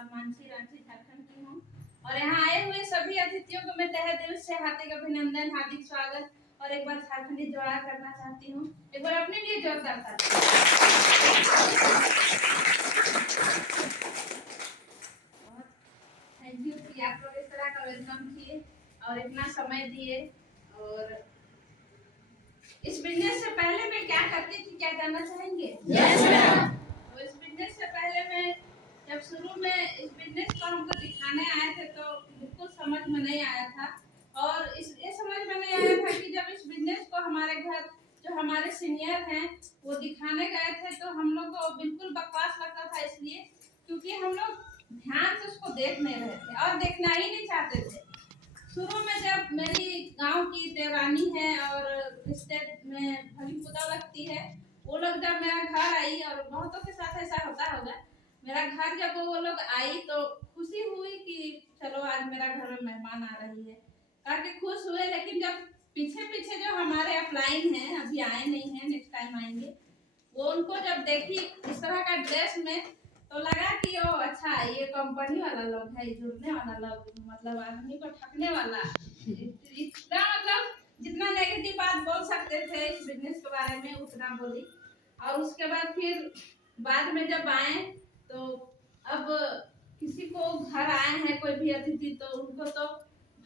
और मानसी रांची झारखंड की हूँ। और यहाँ आए हुए सभी अतिथियों को मैं तहे दिल से हार्दिक अभिनंदन, हार्दिक स्वागत और एक बार झारखंडी जोड़ा करना चाहती हूँ। एक बार अपने लिए जोरदार ताली। थैंक यू कि आप लोग इस तरह का वेलकम किए और इतना समय दिए। और इस बिजनेस से पहले मैं क्या करती थी, क्या जानना चाहेंगे? Yes ma'am. तो इस बिजनेस से पहले मैं जब शुरू में इस बिजनेस को हमको दिखाने आए थे तो बिल्कुल समझ में नहीं आया था। और ये समझ में नहीं आया था कि जब इस बिजनेस को हमारे घर जो हमारे सीनियर हैं वो दिखाने गए थे तो हम लोग को बिल्कुल बकवास लगता था, इसलिए क्योंकि हम लोग ध्यान से उसको देख नहीं रहे थे और देखना ही नहीं चाहते थे। शुरू में जब मेरी गांव की देवरानी है और रिश्ते में भली पुता लगती है, वो लोग जब मेरा घर आई, और बहुतों के साथ ऐसा होता होगा, मेरा घर जब वो लोग आई तो खुशी हुई कि चलो आज मेरा घर में मेहमान आ रही है, ताकि खुश हुए। लेकिन जब पीछे पीछे जो हमारे अपलाइन हैं, अभी आए नहीं हैं, नेक्स्ट टाइम आएंगे, वो उनको जब देखी इस तरह का ड्रेस में तो लगा कि ओ अच्छा ये कंपनी वाला लोग है, जुड़ने वाला लोग, मतलब आदमी को ठगने वाला। इतना मतलब जितना नेगेटिव बात बोल सकते थे इस बिजनेस के बारे में उतना बोली। और उसके बाद फिर बाद में जब आए तो अब किसी को घर आए हैं कोई भी अतिथि तो उनको तो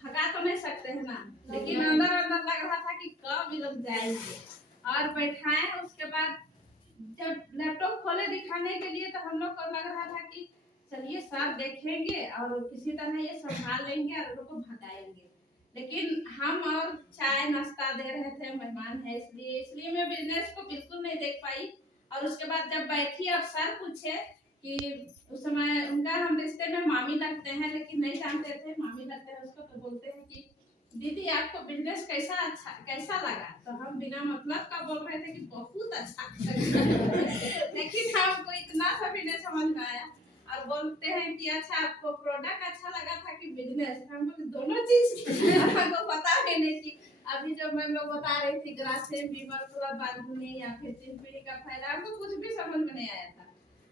भगा तो नहीं सकते हैं ना, लेकिन अंदर अंदर लग रहा था कि कब ये लोग जाएंगे। और बैठाए उसके बाद जब लैपटॉप खोले दिखाने के लिए तो हम लोग को लग रहा था कि चलिए सर देखेंगे और किसी तरह ये संभाल लेंगे और उनको भगाएंगे। लेकिन हम और चाय नाश्ता दे रहे थे, मेहमान है इसलिए मैं बिजनेस को बिल्कुल नहीं देख पाई। और उसके बाद जब बैठी और सर पूछे कि उस समय उनका हम रिश्ते में मामी लगते हैं लेकिन नहीं जानते थे मामी लगते हैं उसको, तो बोलते हैं कि दीदी आपको बिजनेस कैसा लगा? तो हम बिना मतलब का बोल रहे थे कि बहुत अच्छा लेकिन हमको इतना सा भी नहीं समझ में आया। और बोलते हैं कि अच्छा आपको प्रोडक्ट अच्छा लगा था कि बिजनेस? हम बोले दोनों चीज हमको पता ही नहीं थी। अभी जो मैं लोग बता रही थी ग्रासेम बीमर पूरा बालकनी या फिर 3 पीढ़ी का फायदा, हमको कुछ भी समझ में नहीं आया था।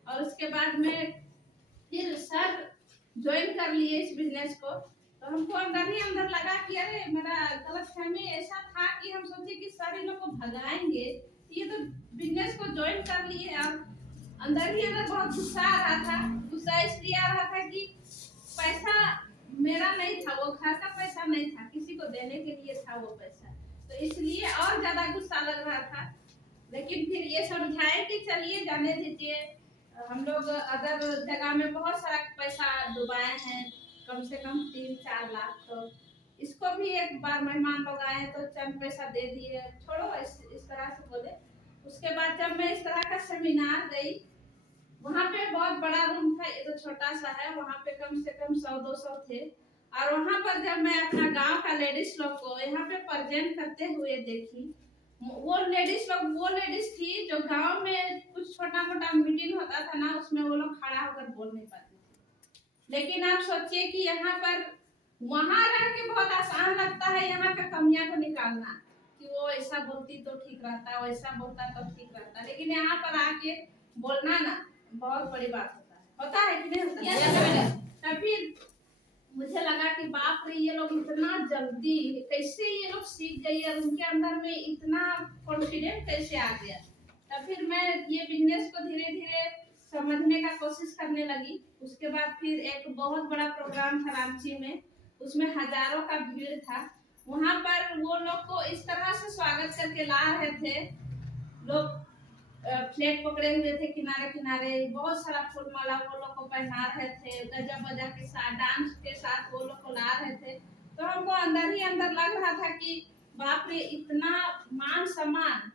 और उसके बाद में फिर सर ज्वाइन कर लिए इस बिजनेस को, तो हमको अंदर ही अंदर लगा कि अरे मेरा गलतफहमी ऐसा था कि हम सोचे कि सर इन लोग को भगाएंगे, ये तो बिजनेस को ज्वाइन कर लिए। और अंदर ही अंदर बहुत गुस्सा आ रहा था। गुस्सा इसलिए आ रहा था कि पैसा मेरा नहीं था, वो घर का पैसा नहीं था, किसी को देने के लिए था वो पैसा, तो इसलिए और ज्यादा गुस्सा लग रहा था। लेकिन फिर ये समझाए कि चलिए जाने दीजिए, हम लोग अदर जगह में बहुत सारा पैसा डुबाए हैं, कम से कम 3-4 लाख, तो इसको भी एक बार मेहमान लोग आए तो चंद पैसा दे दिए, छोड़ो इस तरह से बोले। उसके बाद जब मैं इस तरह का सेमिनार गई, वहाँ पे बहुत बड़ा रूम था, ये तो छोटा सा है, वहाँ पे कम से कम 100-200 थे। और वहाँ पर जब मैं अपना गांव का लेडीज लोग को यहाँ पे प्रेजेंट करते हुए देखी, वो लेडीज थी जो गांव में कुछ छोटा मोटा मीटिंग होता था ना, उसमें वो लोग खड़ा होकर बोल नहीं पाती थी। लेकिन आप सोचिए कि यहाँ पर वहां रह के बहुत आसान लगता है यहाँ का कमियां को निकालना, कि वो ऐसा बोलती तो ठीक रहता, वैसा बोलता तो ठीक रहता, लेकिन यहाँ पर आके बोलना ना बहुत बड़ी बात होता है कि नहीं होता है? तभी मुझे लगा कि बाप रे ये लोग इतना जल्दी कैसे ये लोग सीख गई और उनके अंदर में इतना कॉन्फिडेंस कैसे आ गया। तब फिर मैं ये बिजनेस को धीरे धीरे समझने का कोशिश करने लगी। उसके बाद फिर एक बहुत बड़ा प्रोग्राम था रांची में, उसमें हजारों का भीड़ था। वहां पर वो लोग को इस तरह से स्वागत करके ला रहे थे, लोग फ्लैग पकड़े हुए थे किनारे किनारे, बहुत सारा फूल माला वो लोग को पहना रहे थे, गजा बजा के साथ डांस के साथ वो लोग को ला रहे थे। तो हमको अंदर ही अंदर लग रहा था कि बाप रे इतना मान सम्मान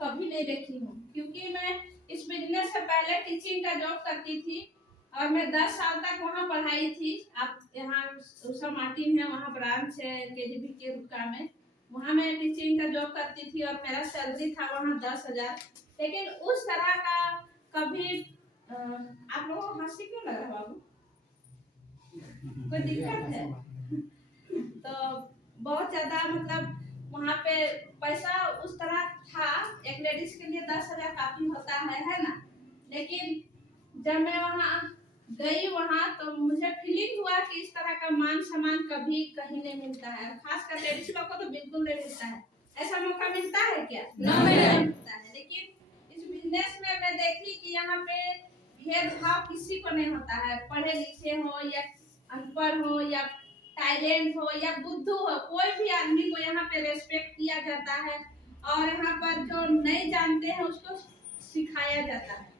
कभी नहीं देखी हूँ, क्योंकि मैं इस बिजनेस से पहले टीचिंग का जॉब करती थी और मैं 10 साल तक वहाँ पढ़ाई थी। आप यहाँ उषा मार्टिन है, वहाँ ब्रांच है केजीबी के रुका में, वहाँ मैं टीचिंग का जॉब करती थी और मेरा सैलरी था वहाँ 10,000। लेकिन उस तरह का कभी आप लोगों को हंसी क्यों लग रहा बाबू? कोई दिक्कत है? तो बहुत ज्यादा मतलब वहाँ पे पैसा उस तरह था, एक लेडीज के लिए 10,000 काफी होता है ना। लेकिन जब मैं वहाँ गई वहाँ तो मुझे फीलिंग हुआ कि इस तरह का मान सम्मान कभी कहीं नहीं मिलता है, खासकर लेडीज लोग को तो बिल्कुल नहीं मिलता है। ऐसा मौका मिलता है क्या? नहीं मिलता है। लेकिन इस बिजनेस में मैं देखी कि यहाँ पे भेदभाव किसी को नहीं होता है, पढ़े लिखे हो या अनपढ़ हो या टैलेंट हो या बुद्धू हो, कोई भी आदमी को यहाँ पे रेस्पेक्ट किया जाता है और यहाँ पर जो नहीं जानते हैं उसको सिखाया जाता है।